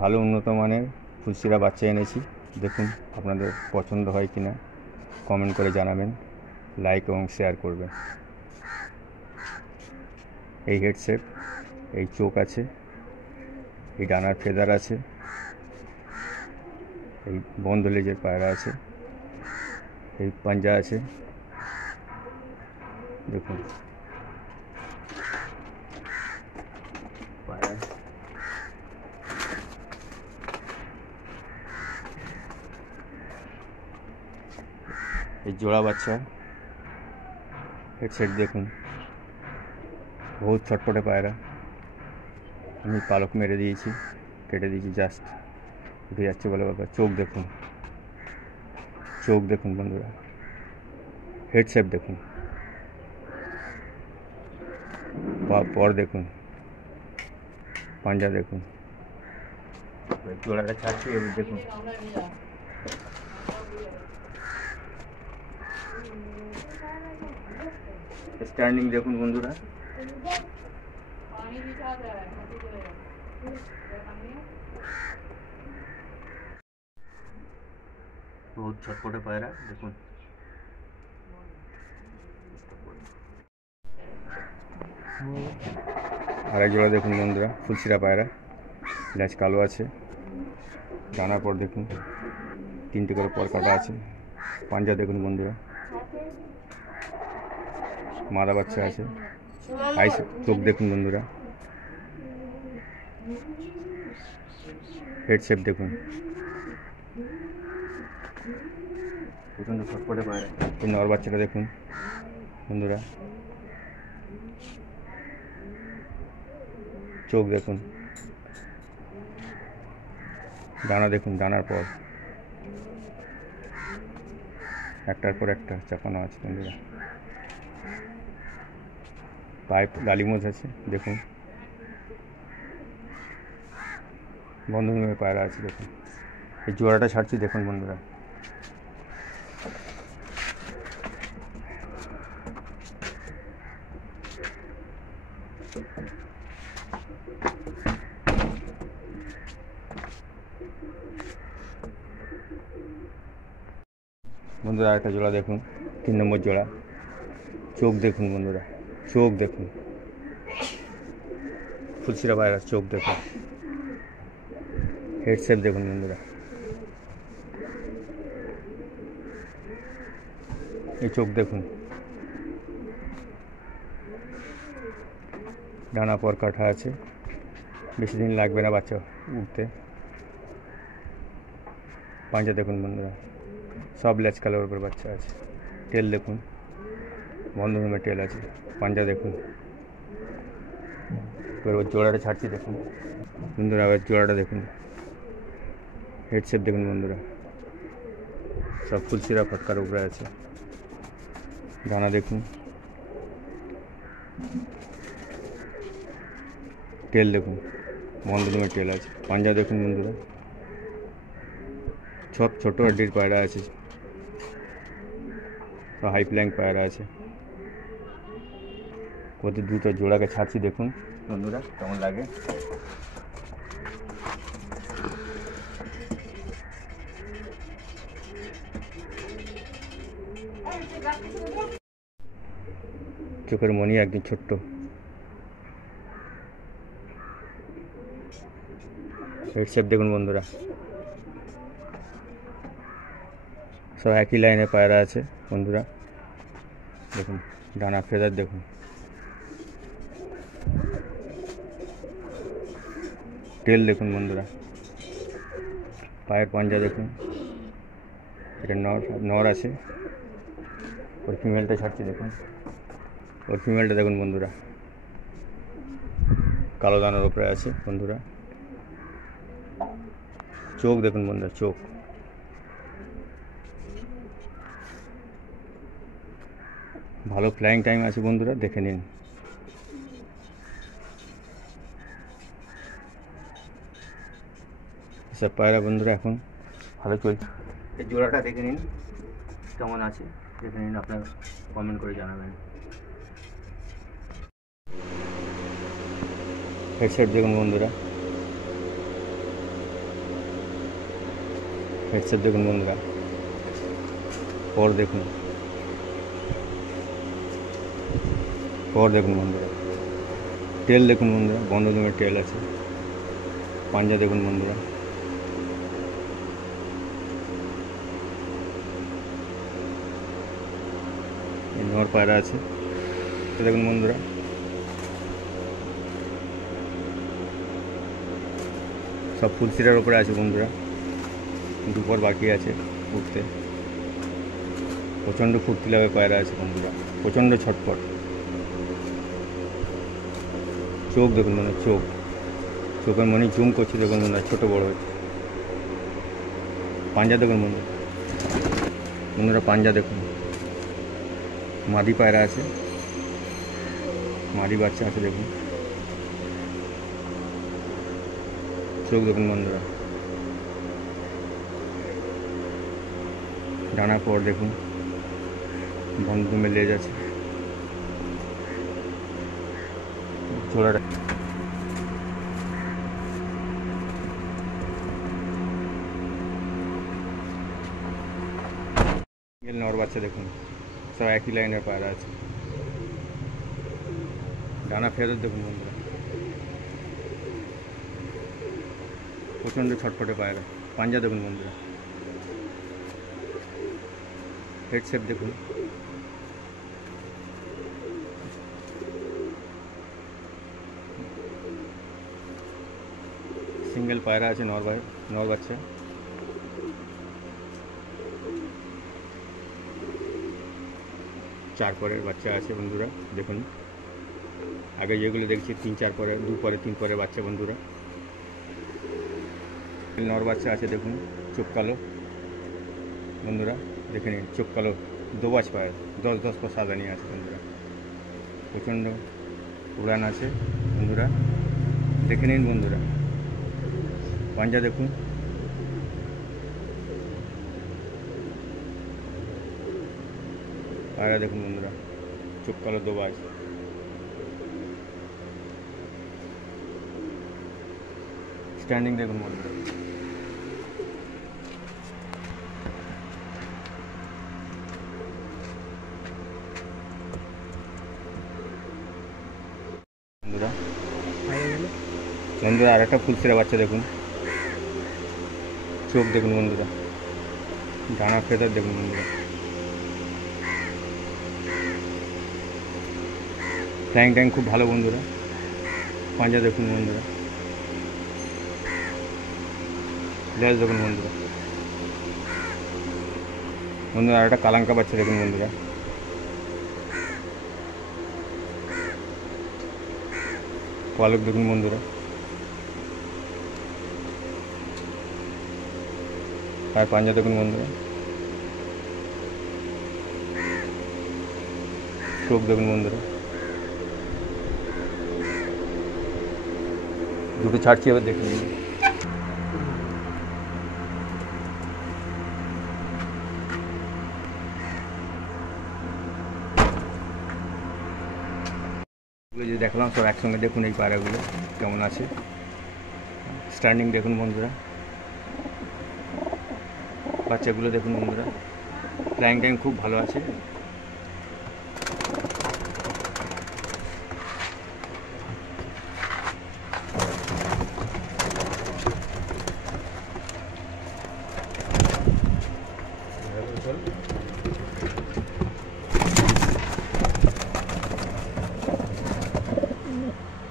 ভালো উন্নত মানের ফুলশিরা বাচ্চা এনেছি। দেখুন আপনাদের পছন্দ হয় কিনা কমেন্ট করে জানাবেন, লাইক এবং শেয়ার করবেন। এই হেড শেপ, এই চোখ আছে, এই ডানার ফেদার আছে, এই বন্ধ লেজের পায়রা আছে, এই পাঞ্জা আছে। দেখুন পায়রা, এই জোড়া বাচ্চা হেড সেট দেখুন, বহুত ছটপটে পায়রা। আমি পালক মেরে দিয়েছি, কেটে দিয়েছি, জাস্ট উঠে যাচ্ছে বলে ব্যাপার। চোখ দেখুন, চোখ দেখুন বন্ধুরা, হেড শেপ দেখুন, পর দেখুন, পাঞ্জা দেখুন। জোড়াটা ছাড়ছি, এবার দেখুন স্ট্যান্ডিং দেখুন বন্ধুরা। বহুত ছটপটে পায়রা দেখুন। আর এক জোড়া দেখুন বন্ধুরা, ফুলশিরা পায়রা, ল্যাজ কালো আছে, ডানার পর দেখুন 3টে করে পর কাটা আছে। পাঞ্জা দেখুন বন্ধুরা, মাদা বাচ্চা আছে। আইস চোখ দেখুন বন্ধুরা, হেড শেপ দেখুন, প্রচণ্ড ছটপটে পায়রা। এই নর বাচ্চাটা দেখুন বন্ধুরা, চোখ দেখুন, ডানা দেখুন, ডানার পর একটার পর একটা চাপানো আছে বন্ধুরা। পাইপ লালিমোজ আছে দেখুন, বন্ধুমের পায়রা আছে দেখুন। এই জোড়াটা ছাড়ছি দেখুন বন্ধুরা। বন্ধুরা আরেকটা জোড়া দেখুন, 3 নম্বর জোড়া। চোখ দেখুন বন্ধুরা, চোখ দেখুন, ফুলশিরা পায়রা, চোখ দেখুন, হেড শেপ দেখুন বন্ধুরা। এই চোখ দেখুন, ডানা পর কাটা আছে, বেশি দিন লাগবে না বাচ্চা উঠতে। পাঞ্জা দেখুন বন্ধুরা, সব ল্যাজ কালোর উপর বাচ্চা আছে। টেল দেখুন, বন্ধুমের টেল আছে। পাঞ্জা দেখুন। এবার ওর জোড়াটা ছাড়ছি দেখুন বন্ধুরা, আবার জোড়াটা দেখুন, হেড শেপ দেখুন বন্ধুরা, সব ফুলশিরা ফটকার উপরে আছে। ডানা দেখুন, টেল দেখুন, বন্ধুমের টেল আছে। পাঞ্জা দেখুন বন্ধুরা, সব ছোটো হাড্ডির পায়রা আছে, সব হাই প্ল্যাঙ্ক পায়রা আছে। ওদের দুটো জোড়াকে ছাড়ছি দেখুন বন্ধুরা, কেমন লাগে। চোখের মনি একদিন ছোট্ট। হেড শেপ দেখুন বন্ধুরা, সব একই লাইনে পায়রা আছে বন্ধুরা। দেখুন ডানা ফেদার দেখুন, টেল দেখুন বন্ধুরা, পায়ের পাঞ্জা দেখুন। এটা নর আছে, ওর ফিমেলটা ছাড়ছি দেখুন। ওর ফিমেলটা দেখুন বন্ধুরা, কালো দানার উপরে আছে বন্ধুরা। চোখ দেখুন বন্ধুরা, চোখ। ভালো ফ্লাইং টাইম আছে বন্ধুরা, দেখে নিন। সব পায়রা বন্ধুরা এখন ভালো চলছে। এই জোড়াটা দেখে নিন কেমন আছে, দেখে নিন, আপনারা কমেন্ট করে জানাবেন। হেডসেট দেখুন বন্ধুরা, হেডসেট দেখুন বন্ধুরা, পর দেখুন বন্ধুরা, টেল দেখুন বন্ধুরা, বন্ধ দুমের টেল আছে। পাঞ্জা দেখুন বন্ধুরা, নর পায়রা আছে দেখুন বন্ধুরা। সব ফুলসিরার ওপরে আছে বন্ধুরা, দুপুর বাকি আছে উঠতে। প্রচণ্ড ফুর্তি লাগে পায়রা আছে বন্ধুরা, প্রচণ্ড ছটফট। চোখ দেখুন বন্ধুরা, চোখের মনে জুম করছে দেখুন বন্ধুরা, ছোটো বড়ো হচ্ছে। পাঞ্জা দেখুন বন্ধুরা, পাঞ্জা দেখুন। মাদি পায়রা আছে, মাদি বাচ্চা আছে দেখুন। চোখ দেখুন বন্ধুরা, ডানার পর দেখুন, বন্ধ দুমে লেজ আছে। ছোড়াটা নর বাচ্চা দেখুন, সব একই লাইনের পায়রা আছে। ডানা ফেরত দেখুন বন্ধুরা, প্রচণ্ড ছটফটে পায়রা। পাঞ্জা দেখুন বন্ধুরা, হেড শেপ দেখুন। সিঙ্গেল পায়রা আছে, নর বাচ্চা। চার পরের বাচ্চা আছে বন্ধুরা দেখুন। আগে যেগুলো দেখছি 3-4 পরে, 2 পরে 3 পরে বাচ্চা বন্ধুরা। নর বাচ্চা আছে দেখুন, চোখ কালো বন্ধুরা, দেখে নিন। চোখ কালো, দোবাজ পায়, 10 পর সাদা নিয়ে আছে বন্ধুরা। প্রচণ্ড উড়ান আছে বন্ধুরা, দেখে নিন বন্ধুরা। পাঞ্জা দেখুন, পায়রা দেখুন বন্ধুরা, চোখ কালো, দোবাজ। স্ট্যান্ডিং দেখুন বন্ধুরা, বন্ধুরা আর একটা ফুলসিরা বাচ্চা দেখুন। চোখ দেখুন বন্ধুরা, ডানা ফেদার দেখুন বন্ধুরা। ট্যাং খুব ভালো বন্ধুরা। পাঞ্জা দেখুন বন্ধুরা, লেজ দেখুন বন্ধুরা। আর একটা কালাঙ্কা বাচ্চা দেখুন বন্ধুরা, পালক দেখুন বন্ধুরা। আর পাঞ্জা দেখুন বন্ধুরা, চোখ দেখুন বন্ধুরা। দুটো ছাড়ছি, এবার দেখুন। যে দেখলাম সব একসঙ্গে দেখুন, এই পায়রাগুলো কেমন আছে। স্ট্যান্ডিং দেখুন বন্ধুরা, বাচ্চাগুলো দেখুন বন্ধুরা। ফ্লাইং টাইম খুব ভালো আছে।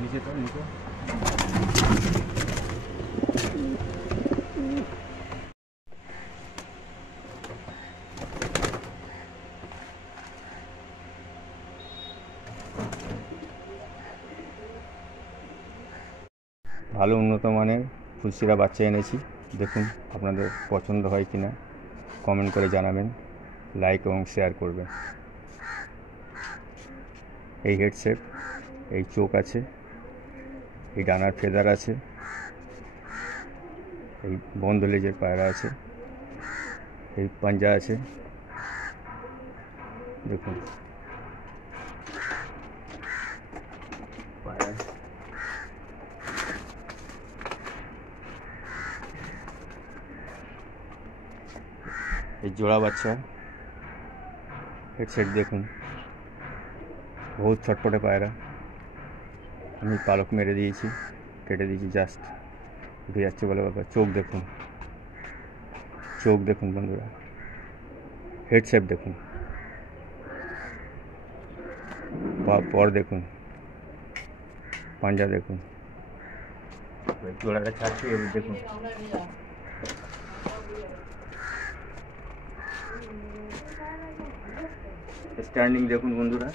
নিচে তো নিচে ভালো উন্নত মানের ফুলসিরা বাচ্চা এনেছি। দেখুন আপনাদের পছন্দ হয় কিনা কমেন্ট করে জানাবেন, লাইক এবং শেয়ার করবেন। এই হেডসেট, এই চোখ আছে, এই ডানার ফেদার আছে, এই বন্ধ লেজের পায়রা আছে, এই পাঞ্জা আছে দেখুন। পায়রা এই জোড়া বাচ্চা হেড সেট দেখুন, বহুত ছটপটে পায়রা। আমি পালক মেরে দিয়েছি, কেটে দিয়েছি, জাস্ট উঠে যাচ্ছে বলে ব্যাপার। চোখ দেখুন, চোখ দেখুন বন্ধুরা, হেড শেপ দেখুন, পর দেখুন, পাঞ্জা দেখুন। জোড়াটা ছাড়ছি, এবার দেখুন। স্ট্যান্ডিং দেখুন বন্ধুরা।